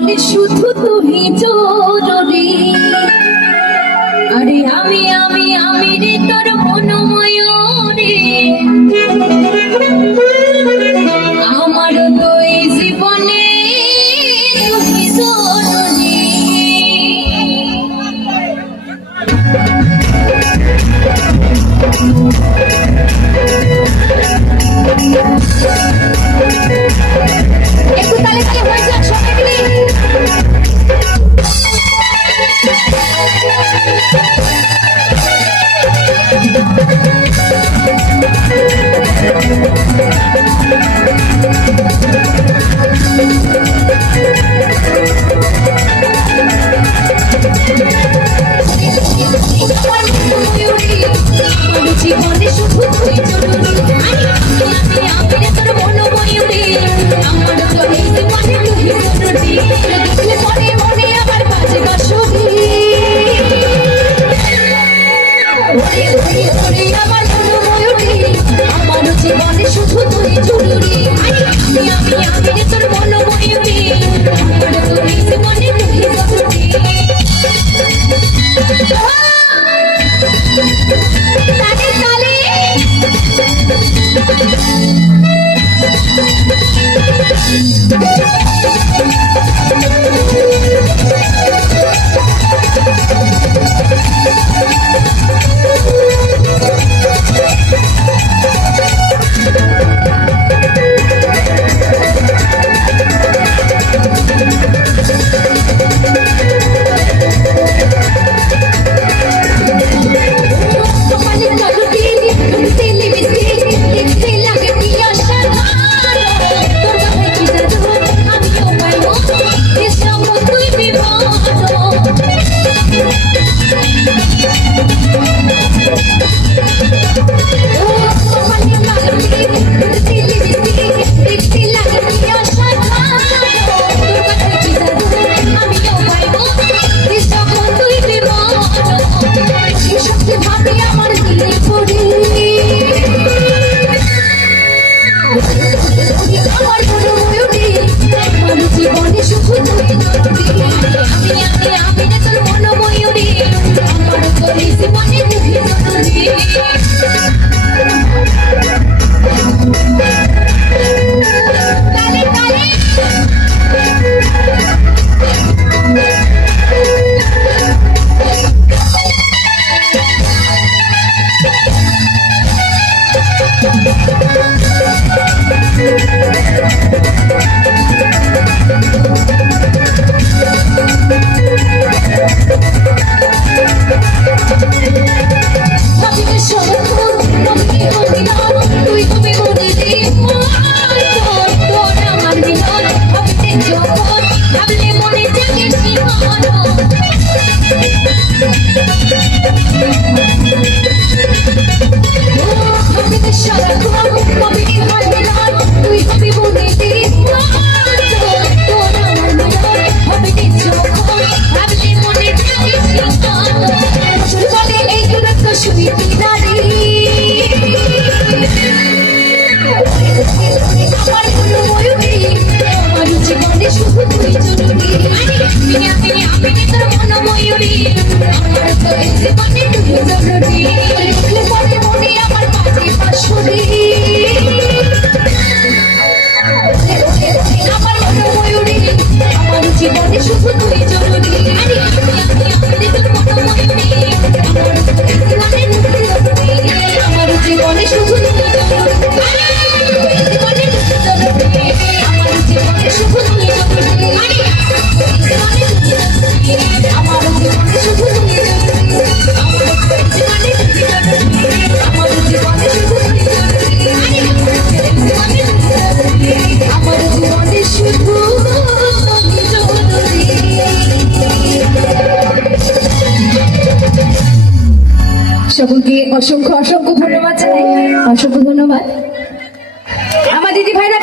জীবনে শুধু তুমি জরুরি। আরে আমি আমি আমি রে তোর মনোময় রে, আমার তো এই জীবনে তুমি জরুরি। একটু তালে তালে হয়ে যাক সবাই মিলে। জীবনে শুধু তুই জরুরি। আমি রে তোর মনোময় রে, আমার তো এই জীবনে তুই জরুরি। দেখলে মনে মনে আমার বাজে বাঁশরি, ওরে ওরে ওরে আমার মনোময় রে, আমার জীবনে শুধু তুই জরুরি। আমি রে তোর মনোময় রে, আমার তো এই জীবনে তুই জরুরি। তালে তালে জীবনে শুধু তুই জরুরি। আমি রে তোর মনোময় রে, আমার তো এই জীবনে তুই জরুরি। তালে তালে তুই তুমি মনে রে, তোর আমার মিলন হবে যখন, ভাবলে মনে জাগে জীবন। সারাক্ষণ কবি হয় মিলন, তুই কবি মনে রে, তোর আমার মিলন হবে যখন, ভাবলে মনে জাগে জীবন। বলে এই দূরত্ব সুইটি নারী, আমার মনোময় রে, আমার জীবনে শুধু তুই জরুরি। আমি তোর মনোময় রে, আমার তো এই জীবনে তুই জরুরি। মনে মনে আমার বাজে বাঁশরি, আমার মনোময় রে, আমার জীবনে শুধু তুই জরুরি। আমি তোর মনোময় রে, আমার তো এই জীবনে তুই জরুরি। আমার জীবনে শুধু তুই জরুরি। আমার জীবনে শুধু তুই জরুরি। আমার জীবনে শুধু তুই জরুরি। আমার জীবনে শুধু তুই জরুরি। আমার জীবনে শুধু তুই জরুরি। সকলকে অসংখ্য অসংখ্য ধন্যবাদ জানাই। অসংখ্য ধন্যবাদ। আমার দিদি ভাইরা